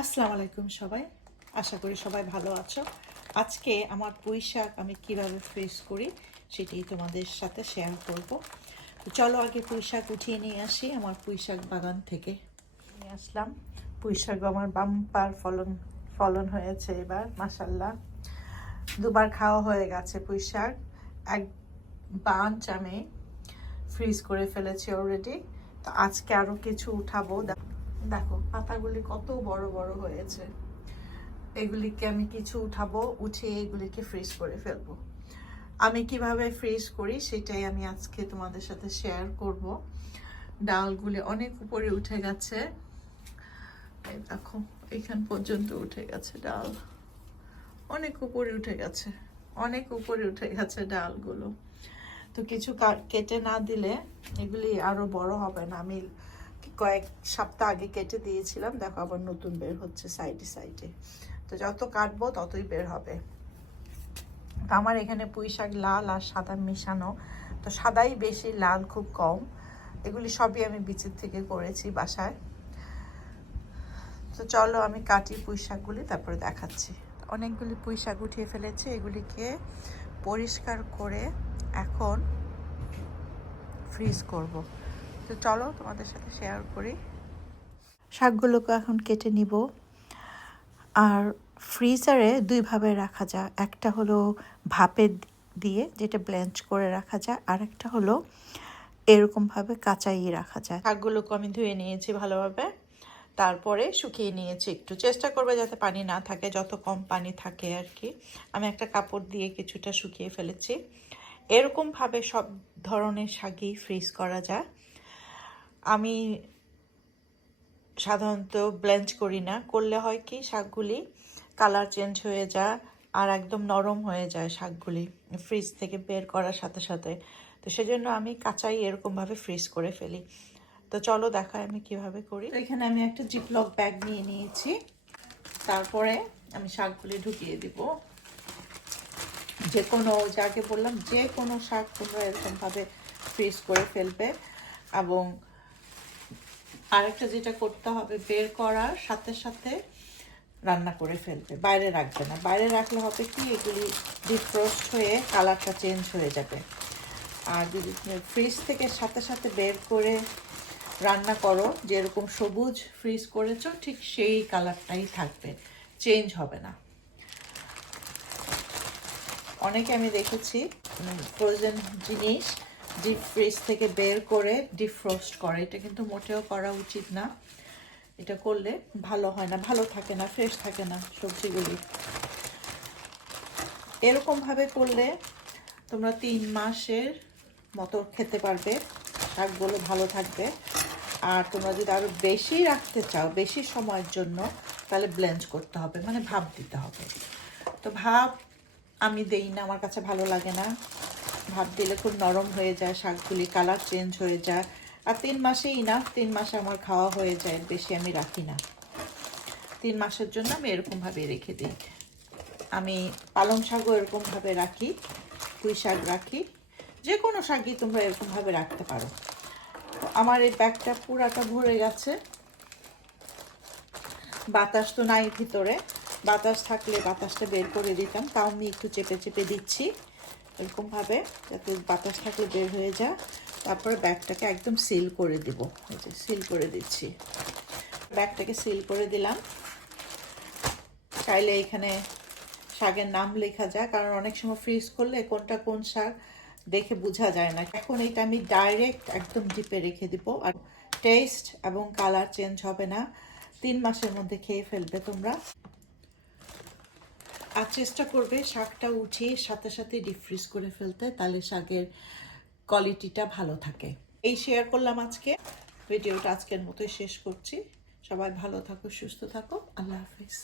আসসালামু আলাইকুম সবাই। আশা করি সবাই ভালো আছো। আজকে আমার পুঁই শাক আমি কীভাবে ফ্রেশ করি সেটি তোমাদের সাথে শেয়ার করব। তো চলো আগে পুঁই শাক উঠিয়ে নিয়ে আসি আমার পুঁই শাক বাগান থেকে। নিয়ে আসলাম। পুঁই শাক আমার বাম্পার ফলন ফলন হয়েছে এবার মাসাল্লাহ দুবার খাওয়া হয়ে গেছে পুঁই শাক এক বাঞ্চ আমি ফ্রিজ করে ফেলেছি অলরেডি তো আজকে আরও কিছু উঠাবো। দেখো, পাতাগুলি কত বড় বড় হয়েছে। এগুলিকে আমি কিছু উঠাবো, উঠিয়ে এগুলিকে ফ্রিজ করে ফেলব। আমি কীভাবে ফ্রিজ করি সেটাই আমি আজকে তোমাদের সাথে শেয়ার করব। ডালগুলি অনেক উপরে উঠে গেছে। দেখো, এখান পর্যন্ত উঠে গেছে ডাল। অনেক উপরে উঠে গেছে, অনেক উপরে উঠে গেছে ডালগুলো। তো কিছু কেটে না দিলে এগুলি আরও বড় হবে না। আমি কয়েক সপ্তাহ আগে কেটে দিয়েছিলাম। দেখো আবার নতুন বের হচ্ছে সাইডে সাইডে তো যত কাটবো ততই বের হবে। তো আমার এখানে পুঁই শাক লাল আর সাদা মেশানো। তো সাদাই বেশি, লাল খুব কম। এগুলি সবই আমি বিচের থেকে করেছি বাসায়। তো চলো আমি কাটি পুঁই শাকগুলি, তারপরে দেখাচ্ছি। অনেকগুলি পুঁই শাক উঠিয়ে ফেলেছি এগুলিকে পরিষ্কার করে এখন ফ্রিজ করব। তো চলো তোমাদের সাথে শেয়ার করি। শাকগুলোকে এখন কেটে নিব। আর ফ্রিজারে দুইভাবে রাখা যায়। একটা হলো ভাপে দিয়ে যেটা ব্লেঞ্চ করে রাখা যায়, আর একটা হলো এরকমভাবে কাঁচাই রাখা যায়। শাকগুলোকে আমি ধুয়ে নিয়েছি ভালোভাবে। তারপরে শুকিয়ে নিয়েছি একটু। চেষ্টা করবে যাতে পানি না থাকে, যত কম পানি থাকে আর কি। আমি একটা কাপড় দিয়ে কিছুটা শুকিয়ে ফেলেছি। এরকমভাবে সব ধরনের শাকই ফ্রিজ করা যায়। আমি সাধারণত ব্লেঞ্চ করি না। করলে হয় কি, শাকগুলি কালার চেঞ্জ হয়ে যায় আর একদম নরম হয়ে যায় শাকগুলি ফ্রিজ থেকে বের করার সাথে সাথে। তো সেজন্য আমি কাঁচাই এরকমভাবে ফ্রিজ করে ফেলি। তো চলো দেখায় আমি কীভাবে করি। এখানে আমি একটা জিপলক ব্যাগ নিয়ে নিয়েছি। তারপরে আমি শাকগুলি ঢুকিয়ে দিব। যে কোনো যাকে বললাম যে কোনো শাক তোমরা এরকমভাবে ফ্রিজ করে ফেলবে এবং আরেকটা যেটা করতে হবে, বের করার সাথে সাথে রান্না করে ফেলবে। বাইরে রাখবে না। বাইরে রাখলে হবে কি, এগুলি ডিফ্রোস্ট হয়ে কালারটা চেঞ্জ হয়ে যাবে। আর যদি ফ্রিজ থেকে সাথে সাথে বের করে রান্না করো, যেরকম সবুজ ফ্রিজ করেছ, ঠিক সেই কালারটাই থাকবে। চেঞ্জ হবে না। অনেকে আমি দেখেছি ফ্রোজেন জিনিস ডিপ ফ্রিজ থেকে বের করে ডিফ্রোস্ট করে। এটা কিন্তু মোটেও করা উচিত না। এটা করলে ভালো হয় না, ভালো থাকে না ফ্রেশ থাকে না সবজিগুলি। এরকমভাবে করলে তোমরা তিন মাসের মতো খেতে পারবে, শাকগুলো ভালো থাকবে। আর তোমরা যদি আরও বেশি রাখতে চাও, বেশি সময়ের জন্য, তাহলে ব্লেঞ্চ করতে হবে মানে ভাব দিতে হবে। তো ভাব আমি দেই না, আমার কাছে ভালো লাগে না। ভাত দিলে খুব নরম হয়ে যায়, শাকগুলি কালার চেঞ্জ হয়ে যায়। আর তিন মাসেই না তিন মাসে আমার খাওয়া হয়ে যায়, বেশি আমি রাখি না। তিন মাসের জন্য আমি এরকমভাবে রেখে দিই। আমি পালং শাকও এরকমভাবে রাখি, পুঁই শাক রাখি যে কোনো শাকই তোমরা এরকমভাবে রাখতে পারো। আমার এই ব্যাগটা পুরাটা ভরে গেছে। বাতাস তো নাই ভিতরে। বাতাস থাকলে বাতাসটা বের করে দিতাম। তাও আমি একটু চেপে চেপে দিচ্ছি এরকমভাবে, যাতে বাতাস থাকলে বের হয়ে যায় তারপরে ব্যাগটাকে একদম সিল করে দিব। সিল করে দিচ্ছি। ব্যাগটাকে সিল করে দিলাম। চাইলে এখানে শাকের নাম লেখা যায়, কারণ অনেক সময় ফ্রিজ করলে কোনটা কোন শাক দেখে বোঝা যায় না। এখন এটা আমি ডাইরেক্ট একদম ডিপে রেখে দিব। আর টেস্ট এবং কালার চেঞ্জ হবে না। তিন মাসের মধ্যে খেয়ে ফেলবে তোমরা। আর চেষ্টা করবে শাকটা উঠিয়ে সাথে সাথে ডিপ ফ্রিজ করে ফেলতে, তাহলে শাকের কোয়ালিটিটা ভালো থাকে। এই শেয়ার করলাম আজকে। ভিডিওটা আজকের মতোই শেষ করছি। সবাই ভালো থাকো, সুস্থ থাকো। আল্লাহ হাফিজ।